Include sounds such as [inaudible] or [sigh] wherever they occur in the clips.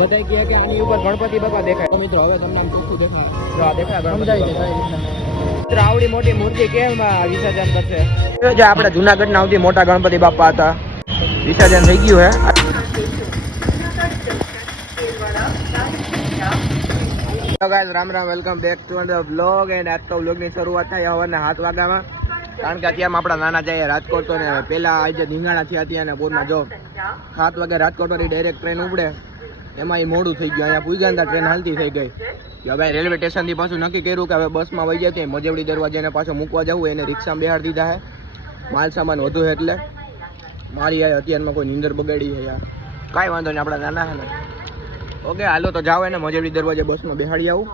બધા કહે કે આની ઉપર ગણપતિ બાપા દેખાય. મિત્રો હવે તમને આમ ચોખ્ખું દેખાય. દેખાય સમજાય છે આવડી મોટી મૂર્તિ કેમ વિસર્જન કરશે જો આપણે જુનાગઢ ના મોટા ગણપતિ બાપા હતા. વિસર્જન થઈ ગયું હે. Ram Ram welcome back to vlog and આજ તો વ્લોગની શરૂઆત થાય હવારના સાત વાગ્યામાં. કારણ કે અત્યારે આપણા નાના જઈએ રાજકોટ તો ને પહેલા આજે ધીંગાણા થયા ત્યાં અને બોરના જો સાત વાગે રાજકોટ વાળી ડાયરેક્ટ ટ્રેન ઉપડે. એમાં એ મોડું થઈ ગયું. અહીંયા હતા ટ્રેન હાલતી થઈ ગઈ. કે હવે રેલવે સ્ટેશનથી પાછું નક્કી કર્યું કે હવે બસમાં વહી જતી મજેવડી દરવાજાને પાછો મૂકવા જવું એને રિક્ષામાં બેહાડી દીધા છે માલ સામાન વધુ એટલે. મારી યાર અત્યારમાં કોઈ નીંદર બગાડી છે યાર. કાંઈ વાંધો નહીં, આપણા નાના ને. ઓકે, હાલો તો જાઓ એને મજેવડી દરવાજે બસમાં બેહાડી આવું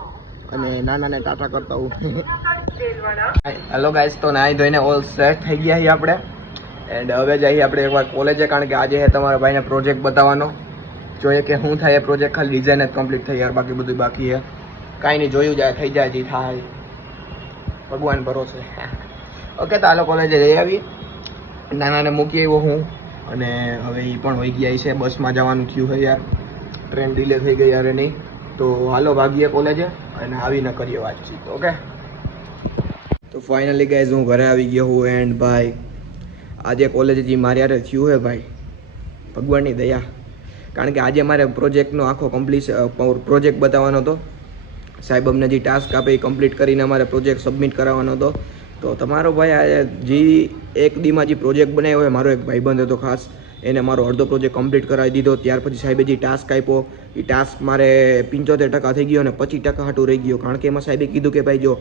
અને નાનાને ટાટા કરતા હું હેલો ગાઈસ તો નાહી ધોઈને ઓલ સેટ થઈ ગયા છીએ આપણે. એન્ડ હવે જઈએ આપણે એકવાર કોલેજે કારણ કે આજે તમારા ભાઈને પ્રોજેક્ટ બતાવવાનો. જોઈએ કે શું થાય એ પ્રોજેક્ટ ખાલી ડિઝાઇન જ કમ્પ્લીટ થઈ યાર બાકી બધું બાકી છે. કાંઈ નહીં, જોયું જાય, થઈ જાય, જે થાય. ભગવાન ભરોસે. [laughs] ઓકે, તો હાલો કોલેજે જઈ આવી નાનાને મૂકી આવ્યો હું, અને હવે એ પણ વહી ગયા છે, બસમાં જવાનું થયું છે યાર. ટ્રેન ડિલે થઈ ગઈ યાર નહીં તો હાલો, ભાગીએ કોલેજે અને આવીને કરીએ વાતચીત, ઓકે? તો ફાઇનલી ગાઈઝ હું ઘરે આવી ગયો હું એન્ડ ભાઈ આજે કોલેજ જે મારે યારે થયું હે ભાઈ. ભગવાનની દયા. કારણ કે આજે મારે પ્રોજેક્ટનો આખો કમ્પ્લીટ પ્રોજેક્ટ બતાવવાનો હતો. સાહેબ અમને જે ટાસ્ક આપે એ કમ્પ્લીટ કરીને અમારે પ્રોજેક્ટ સબમિટ કરાવવાનો હતો. તો તમારો ભાઈ આજે જે એક દીમાં જે પ્રોજેક્ટ બનાવ્યો હોય, મારો એક ભાઈબંધ હતો ખાસ, એને મારો અડધો પ્રોજેક્ટ કમ્પ્લીટ કરાવી દીધો. ત્યાર પછી સાહેબે જે ટાસ્ક આપ્યો, એ ટાસ્ક મારે પંચોતેર ટકા થઈ ગયો અને પચીસ ટકા હાટું રહી ગયો. કારણ કે એમાં સાહેબે કીધું કે ભાઈ જો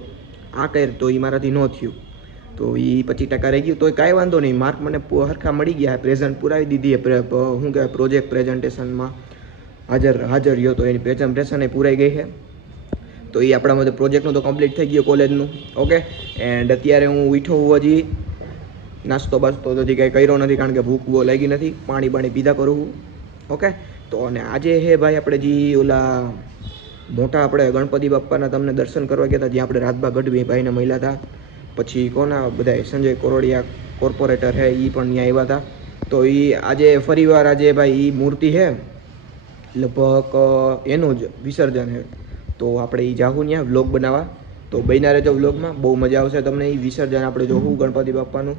આ કર, તો એ મારાથી ન થયું. તો એ પચીસ ટકા રહી ગયું. તો કાંઈ વાંધો નહીં. માર્ક મને હરખા મળી ગયા. પ્રેઝન્ટ પુરાવી દીધી શું કહેવાય પ્રોજેક્ટ પ્રેઝન્ટેશનમાં હાજર હાજર રહ્યો તો એની પ્રેઝન્ટેશન એ પૂરાઈ ગઈ છે. તો એ આપણા માટે પ્રોજેક્ટનું તો કમ્પ્લીટ થઈ ગયું કોલેજનું. ઓકે? એન્ડ અત્યારે હું ઉઠો હું હજી. નાસ્તો બાસ્તો તો હજી કાંઈ કર્યો નથી કારણ કે ભૂખ બહુ લાગી નથી. પાણી બાણી પીધા કરું હું. ઓકે? તો અને આજે હે ભાઈ આપણે જે ઓલા મોટા આપણે ગણપતિ બાપ્પાના તમને દર્શન કરવા ગયા હતા જ્યાં આપણે રાતભા ગઢવી ભાઈને મળ્યા હતા. પછી કોના બધા સંજય કોરોડિયા કોર્પોરેટર હે એ પણ ત્યાં આવ્યા હતા તો એ આજે ફરીવાર આજે ભાઈ એ મૂર્તિ છે લગભગ એનું જ વિસર્જન છે તો આપણે એ જાહું ત્યાં વ્લોગ બનાવવા. તો બન્યા રહેજો વ્લોગમાં, બહુ મજા આવશે તમને એ વિસર્જન આપણે જોવું ગણપતિ બાપ્પાનું.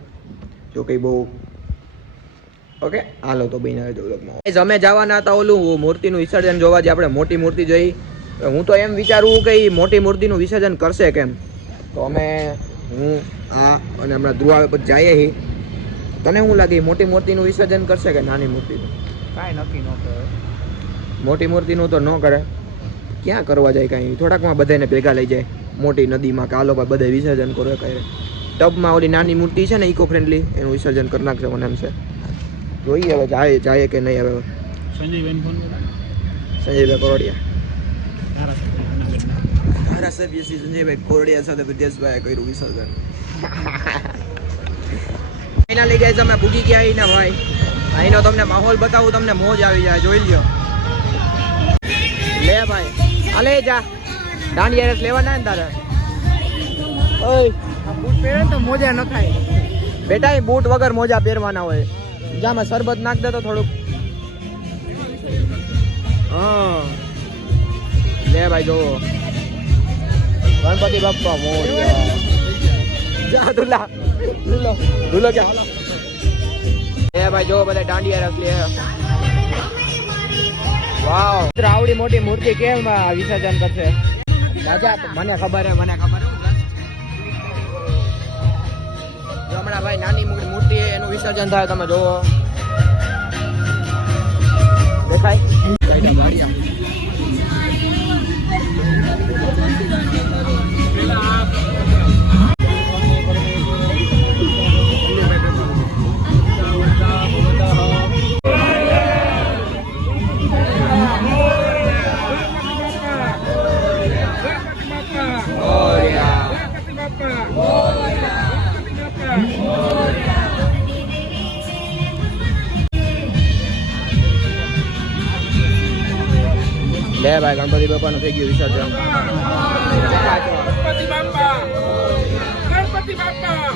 જો કંઈ બહુ ઓકે, હાલો તો બન્યા રહેજો વ્લોગમાં. અમે જવાના હતા ઓલું મૂર્તિનું વિસર્જન જોવા જે આપણે મોટી મૂર્તિ જોઈ. હું તો એમ વિચારું કે એ મોટી મૂર્તિનું વિસર્જન કરશે કેમ? તો અમે હું આ અને હમણાં ધ્રુવા પર જાય જઈએ છીએ તને શું લાગે મોટી મૂર્તિનું વિસર્જન કરશે કે નાની મૂર્તિનું? કાંઈ નક્કી ન કરે. મોટી મૂર્તિનું તો ન કરે. ક્યાં કરવા જાય કાંઈ? થોડાકમાં બધાને ભેગા લઈ જાય. મોટી નદીમાં કે આ લોકો બધે વિસર્જન કરો કરે ટબમાં ઓલી નાની મૂર્તિ છે ને ઇકો ફ્રેન્ડલી એનું વિસર્જન કરી નાખશે મને એમ છે. જોઈએ હવે જાય જાય કે નહીં હવે. સંજયભાઈ ફોન સંજયભાઈ કોરડિયા. ધારાસભ્ય શ્રી સંજયભાઈ કોરડિયા સાથે વિદેશભાઈએ કર્યું વિસર્જન. ફાઇનલી ગાઈઝ અમે ભૂગી ગયા અહીંના ભાઈ. અહીંનો તમને માહોલ બતાવું, તમને મોજ આવી જાય, જોઈ લ્યો. લે ભાઈ હાલે જા. દાંડિયા રસ લેવાના ને તારે? ઓય. બૂટ પહેરે તો મોજા ન થાય બેટા એ બૂટ વગર મોજા પહેરવાના હોય. જામાં શરબત નાખ દે તો થોડુંક. હા. લે ભાઈ જો ગણપતિ બાપ્પા મોરિયા. જા, દુલા. દુલો. દુલો કે લે ભાઈ, જો બધા દાંડિયા રસ લે. વાવ. આવડી મોટી મૂર્તિ કેમ વિસર્જન કરશે? રાજા, મને ખબર હે, મને ખબર હમણાં ભાઈ, નાની મોટી મૂર્તિ એનું વિસર્જન થાય, તમે જોવો. દેખાય? baik di bapak nanti bisa jam. Seperti bapak. Bapak. Bapak.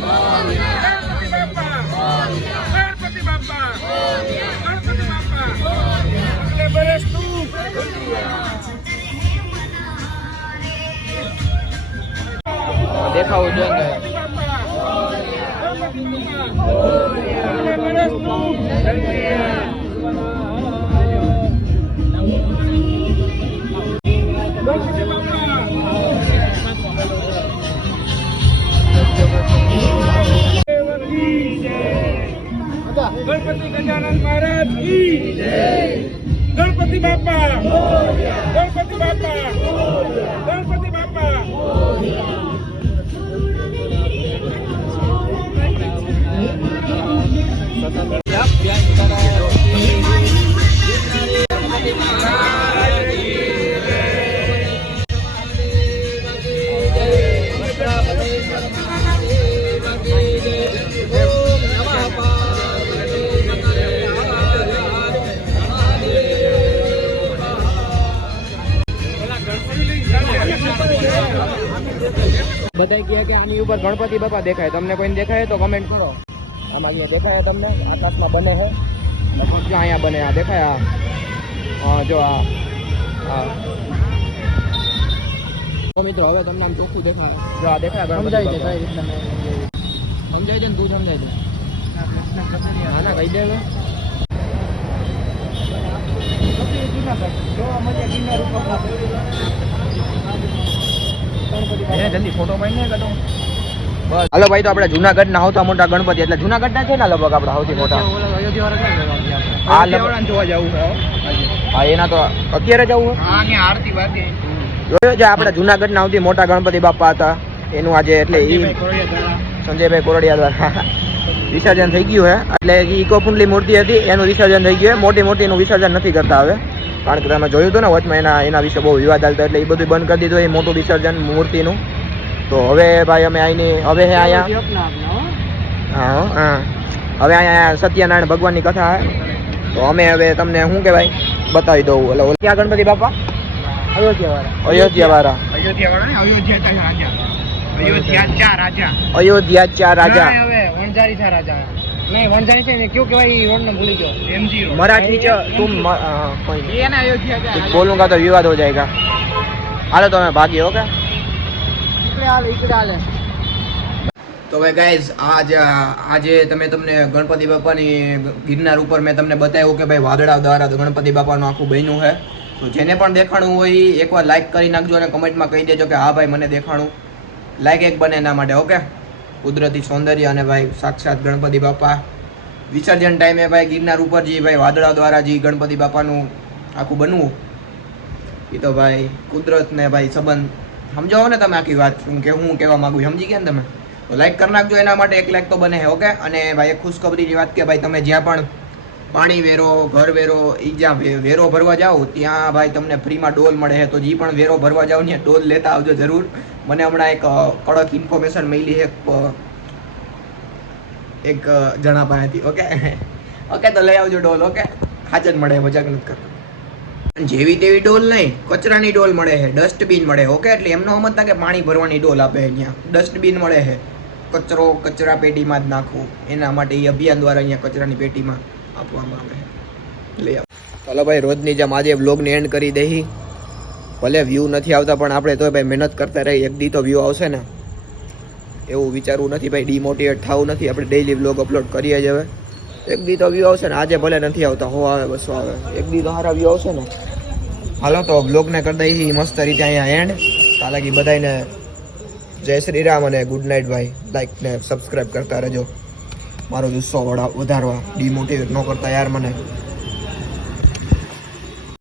Bapak. Bapak. Dia kau udah Ganpati બાપા બધાય કહે કે આની ઉપર ગણપતિ બાપા દેખાય. તમને કોઈને દેખાય તો કમેન્ટ કરો. આમાં અહીંયા દેખાય તમને આકાશમાં બને છે લગભગ જો અહીંયા બને આ દેખાય આ. જો આ. તો મિત્રો હવે તમને આમ ચોખ્ખું દેખાય. જો આ દેખાય ગણપતિ બાપા. સમજાય છે ને તું સમજાય છે? હા ના કહી દે હવે. જલ્દી ફોટો પાડીને કાઢો. હાલો ભાઈ તો આપણે જુનાગઢ ના સૌથી મોટા ગણપતિ એટલે જુનાગઢ ના છે ને લગભગ આપણા સૌથી મોટા? હા. એના તો અત્યારે જવું જોયો છે આપણે જુનાગઢ ના સૌથી મોટા ગણપતિ બાપા હતા. એનું આજે એટલે ઈ સંજયભાઈ કોરડિયા દ્વારા. વિસર્જન થઈ ગયું છે. એટલે ઇકો ફ્રેન્ડલી મૂર્તિ હતી એનું વિસર્જન થઈ ગયું મોટી મોટી એનું વિસર્જન નથી કરતા હવે. કારણ કે તમે જોયું હતું ને વચમાં એના એના વિશે બહુ વિવાદ હાલતો એટલે એ બધું બંધ કરી દીધું એ મોટું વિસર્જન મૂર્તિનું. તો હવે ભાઈ અમે અહીંની હવે હે અહીંયા હા. હા હવે અહીંયા સત્યનારાયણ ભગવાનની કથા છે તો અમે હવે તમને શું કહેવાય? બતાવી દઉં. એટલે ઓલા ક્યાં ગણપતિ બાપા? અયોધ્યા વાળા અયોધ્યા વાળા અયોધ્યા ચાર રાજા. અયોધ્યા ચાર રાજા. અયોધ્યા ચાર રાજા હવે વણઝારી ચાર રાજા. મરાઠી તું બોલુંગા તો વિવાદ હો જાયેગા. હાલો તો અમે ઓકે તો હવે ગાઈઝ આજ આજે તમે તમને ગણપતિ બાપાની ગિરનાર ઉપર મેં તમને બતાવ્યું કે ભાઈ વાદળા દ્વારા ગણપતિ બાપાનું આખું બન્યું છે. તો જેને પણ દેખાણું હોય એકવાર લાઈક કરી નાખજો અને કમેન્ટમાં કહી દેજો કે હા ભાઈ મને દેખાણું. લાઈક એક બને એના માટે ઓકે કુદરતી સૌંદર્ય અને ભાઈ સાક્ષાત ગણપતિ બાપા. વિસર્જન ટાઈમે ભાઈ ગિરનાર ઉપર જે ભાઈ વાદળા દ્વારા જે ગણપતિ બાપાનું આખું બનવું, એ તો ભાઈ કુદરતને ભાઈ સંબંધ. સમજાવો ને તમે આખી વાત શું કે હું કહેવા માંગુ સમજી ગયા ને તમે? તો લાઈક કરી નાખજો, એના માટે એક લાઈક તો બને ઓકે અને ભાઈ ખુશખબરીની વાત કે ભાઈ તમે જ્યાં પણ પાણી વેરો, ઘર વેરો એ જ્યાં વેરો ભરવા જાઓ, ત્યાં ભાઈ તમને ફ્રીમાં ડોલ મળે. છે તો જે પણ વેરો ભરવા જાઓ ને, ડોલ લેતા આવજો જરૂર. મને હમણાં એક કડક ઇન્ફોર્મેશન મળી છે, એક જણા પાસેથી, ઓકે? ઓકે, તો લઈ આવજો ડોલ, ઓકે? હાજર મળે, મજાક નથી કરતો. જેવી તેવી ડોલ નહીં કચરાની ડોલ મળે છે, ડસ્ટબિન મળે, ઓકે? એટલે એમનો સમજતા કે પાણી ભરવાની ડોલ આપે અહીંયા. ડસ્ટબિન મળે છે. કચરો કચરા પેટીમાં જ નાખવું. એના માટે એ અભિયાન દ્વારા અહીંયા કચરાની પેટીમાં આપવામાં આવે લઈ આવો. ચાલો ભાઈ, રોજની જેમ આજે બ્લોગને એન્ડ કરી દઈ ભલે વ્યૂ નથી આવતા, પણ આપણે તો ભાઈ મહેનત કરતા રહી એક દી તો વ્યૂ આવશે ને. એવું વિચારવું નથી ભાઈ ડિમોટિવેટ થવું નથી. આપણે ડેઈલી બ્લોગ અપલોડ કરીએ જ હવે. એક દી તો વ્યૂ આવશે ને. આજે ભલે નથી આવતા, હો આવે, બસો આવે. એક દી તો સારા વ્યૂ આવશે ને. હાલો, તો બ્લોગને કરી દઈ મસ્ત રીતે અહીંયા એન્ડ હાલાકી બધાને જય શ્રી રામ અને ગુડ નાઇટ ભાઈ. લાઈક ને સબસ્ક્રાઈબ કરતા રહેજો. મારો જુસ્સો વડા વધારવા. ડિમોટિવેટ ન કરતા યાર મને.